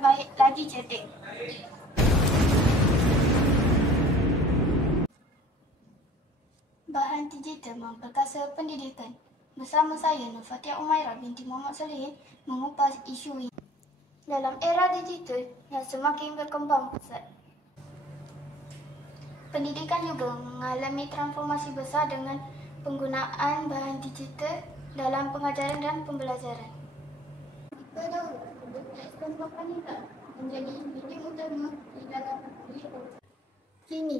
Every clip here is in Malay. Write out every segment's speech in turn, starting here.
baik lagi cerdik. Bahan digital memperkasa pendidikan. Bersama saya, Nur Fatia Umairah binti Muhammad Salihin, mengupas isu ini. Dalam era digital yang semakin berkembang pesat, pendidikan juga mengalami transformasi besar dengan penggunaan bahan digital dalam pengajaran dan pembelajaran. Kita tahu, ekspon wanita menjadi medium utama di dalam pendidikan. Kini,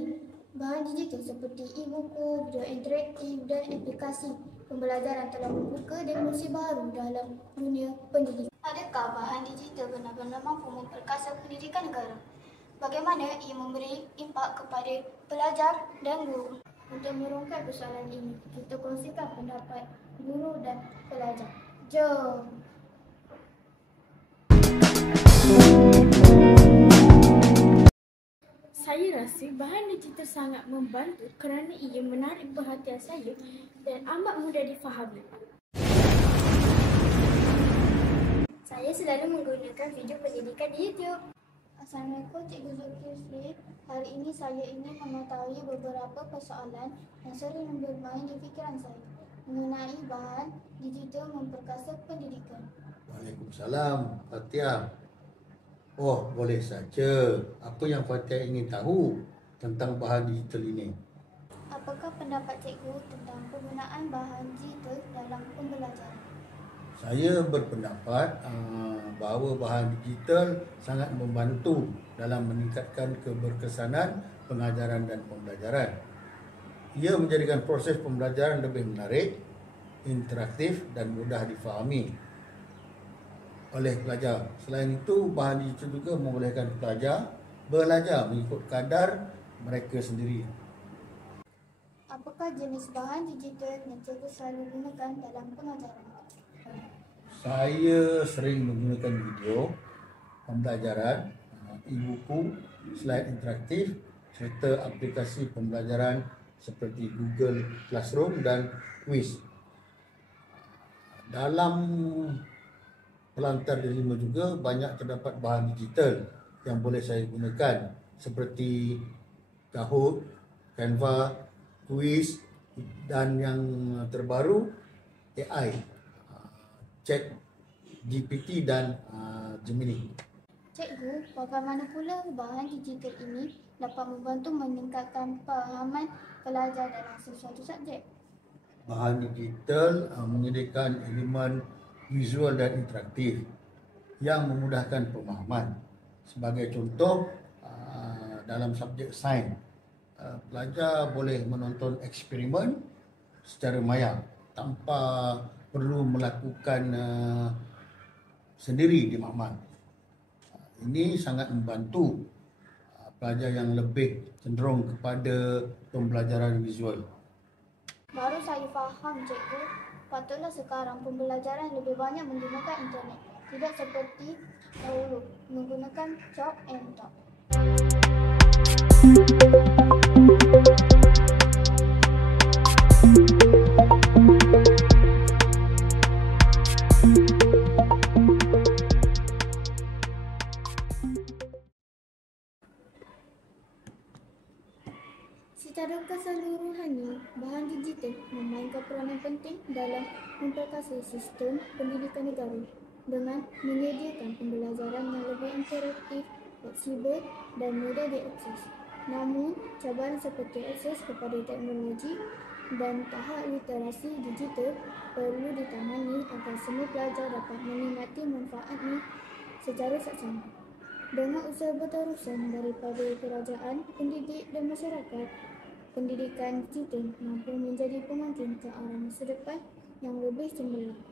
bahan digital seperti e-buku, video interaktif dan aplikasi pembelajaran telah membuka dimensi baru dalam dunia pendidikan. Adakah bahan digital benar-benar mampu memperkasa pendidikan negara? Bagaimana ia memberi impak kepada pelajar dan guru? Untuk merungkai persoalan ini, kita kongsikan pendapat guru dan pelajar. Jom! Saya rasa bahan digital sangat membantu kerana ia menarik perhatian saya dan amat mudah difahami. Saya selalu menggunakan video pendidikan di YouTube. Assalamualaikum Cikgu Zulkifli. Hari ini saya ingin mengetahui beberapa persoalan yang sering bermain di fikiran saya mengenai bahan digital memperkasa pendidikan. Waalaikumsalam, Fatia. Oh, boleh saja. Apa yang Fatia ingin tahu tentang bahan digital ini? Apakah pendapat cikgu tentang penggunaan bahan digital dalam pembelajaran? Saya berpendapat bahawa bahan digital sangat membantu dalam meningkatkan keberkesanan pengajaran dan pembelajaran. Ia menjadikan proses pembelajaran lebih menarik, interaktif dan mudah difahami oleh pelajar. Selain itu, bahan digital juga membolehkan pelajar belajar mengikut kadar mereka sendiri. Apakah jenis bahan digital yang cikgu selalu gunakan dalam pengajaran? Saya sering menggunakan video pembelajaran, e-buku, slide interaktif serta aplikasi pembelajaran seperti Google Classroom dan Quiz. Dalam Pelantar Delima juga banyak terdapat bahan digital yang boleh saya gunakan seperti Kahoot, Canva, Quiz dan yang terbaru AI, ChatGPT dan Gemini. Cikgu, bagaimana pula bahan digital ini dapat membantu meningkatkan pemahaman pelajar dalam sesuatu subjek? Bahan digital menyediakan elemen visual dan interaktif yang memudahkan pemahaman. Sebagai contoh, dalam subjek sains, pelajar boleh menonton eksperimen secara maya tanpa perlu melakukan sendiri di makmal. Ini sangat membantu pelajar yang lebih cenderung kepada pembelajaran visual. Baru saya faham, cikgu. Patutlah sekarang pembelajaran lebih banyak menggunakan internet, tidak seperti dahulu menggunakan chalk and talk. Secara keseluruhannya, bahan digital memainkan peranan penting dalam memperkasa sistem pendidikan negara dengan menyediakan pembelajaran yang lebih interaktif, fleksibel dan mudah diakses. Namun, cabaran seperti akses kepada teknologi dan tahap literasi digital perlu ditangani agar semua pelajar dapat menikmati manfaatnya secara saksama. Dengan usaha berterusan daripada kerajaan, pendidik dan masyarakat, pendidikan digital mampu menjadi pemancing ke arah masa depan yang lebih cemerlang.